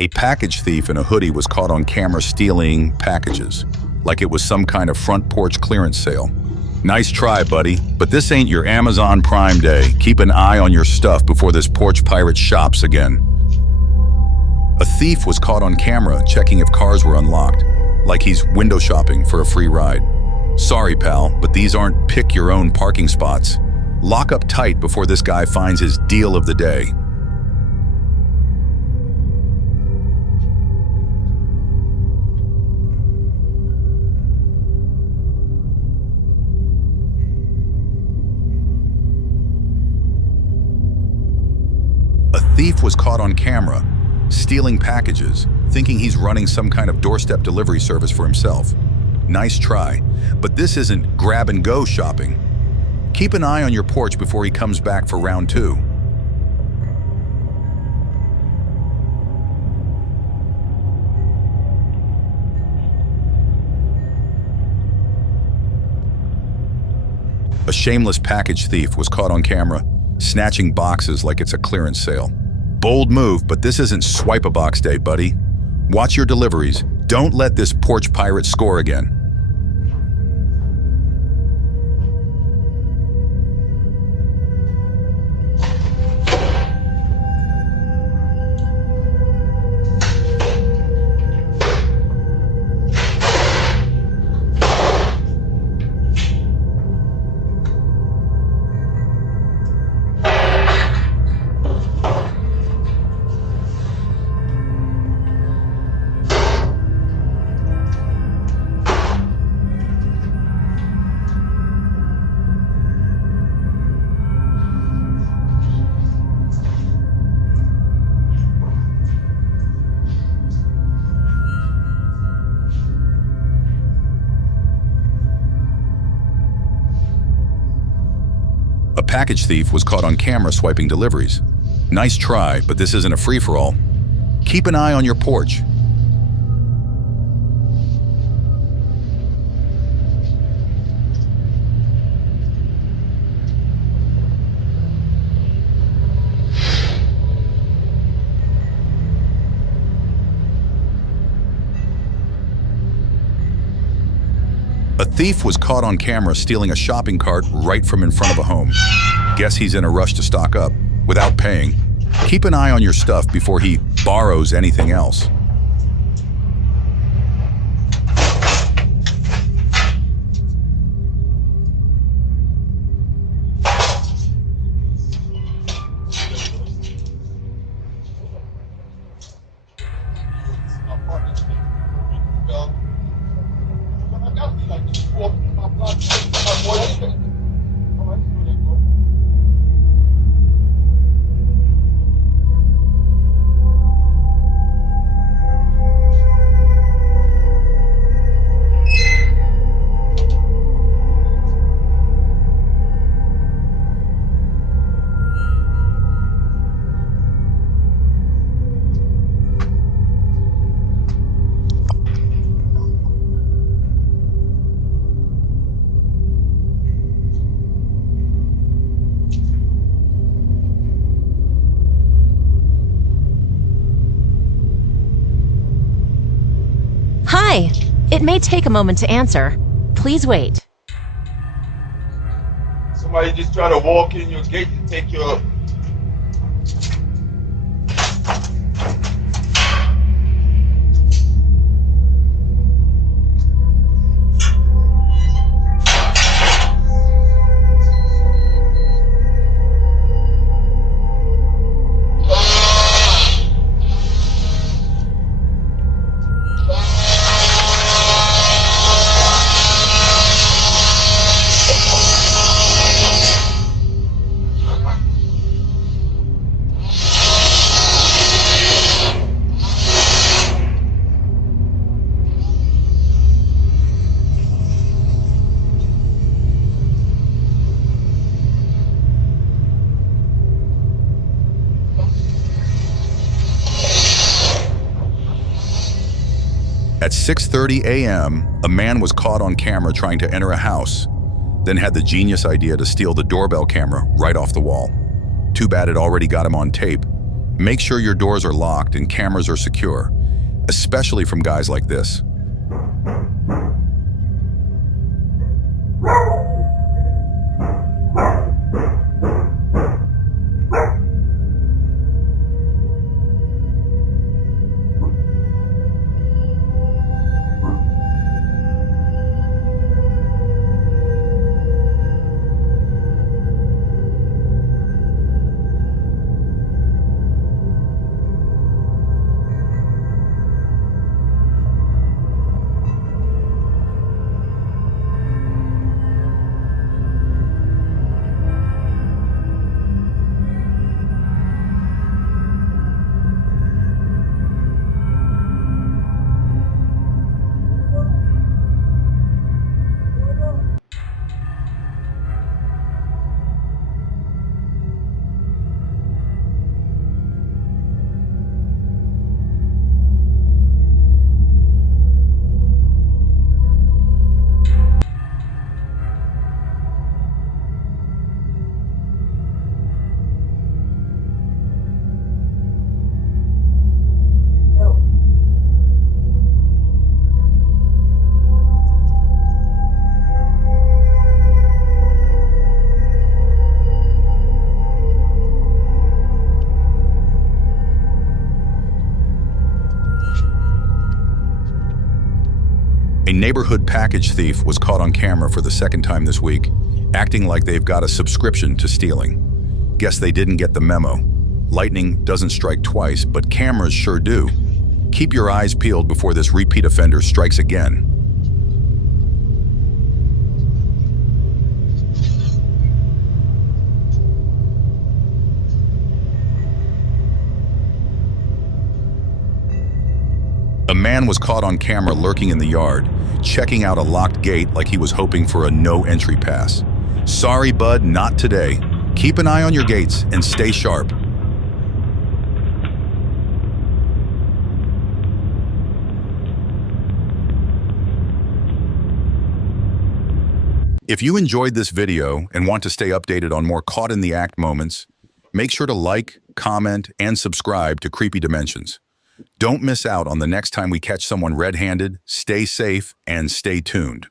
A package thief in a hoodie was caught on camera stealing packages, like it was some kind of front porch clearance sale. Nice try, buddy, but this ain't your Amazon Prime Day. Keep an eye on your stuff before this porch pirate shops again. A thief was caught on camera checking if cars were unlocked, like he's window shopping for a free ride. Sorry, pal, but these aren't pick-your-own parking spots. Lock up tight before this guy finds his deal of the day. A thief was caught on camera, stealing packages, thinking he's running some kind of doorstep delivery service for himself. Nice try, but this isn't grab-and-go shopping. Keep an eye on your porch before he comes back for round 2. A shameless package thief was caught on camera, snatching boxes like it's a clearance sale. Bold move, but this isn't swipe-a-box day, buddy. Watch your deliveries. Don't let this porch pirate score again. A package thief was caught on camera swiping deliveries. Nice try, but this isn't a free-for-all. Keep an eye on your porch. A thief was caught on camera stealing a shopping cart right from in front of a home. Guess he's in a rush to stock up, without paying. Keep an eye on your stuff before he borrows anything else. Hi. It may take a moment to answer. Please wait. Somebody just try to walk in your gate and take your... At 6:30 a.m., a man was caught on camera trying to enter a house, then had the genius idea to steal the doorbell camera right off the wall. Too bad it already got him on tape. Make sure your doors are locked and cameras are secure, especially from guys like this. A neighborhood package thief was caught on camera for the second time this week, acting like they've got a subscription to stealing. Guess they didn't get the memo. Lightning doesn't strike twice, but cameras sure do. Keep your eyes peeled before this repeat offender strikes again. A man was caught on camera lurking in the yard, checking out a locked gate like he was hoping for a no-entry pass. Sorry, bud, not today. Keep an eye on your gates and stay sharp. If you enjoyed this video and want to stay updated on more caught-in-the-act moments, make sure to like, comment, and subscribe to Creepy Dimensions. Don't miss out on the next time we catch someone red-handed. Stay safe and stay tuned.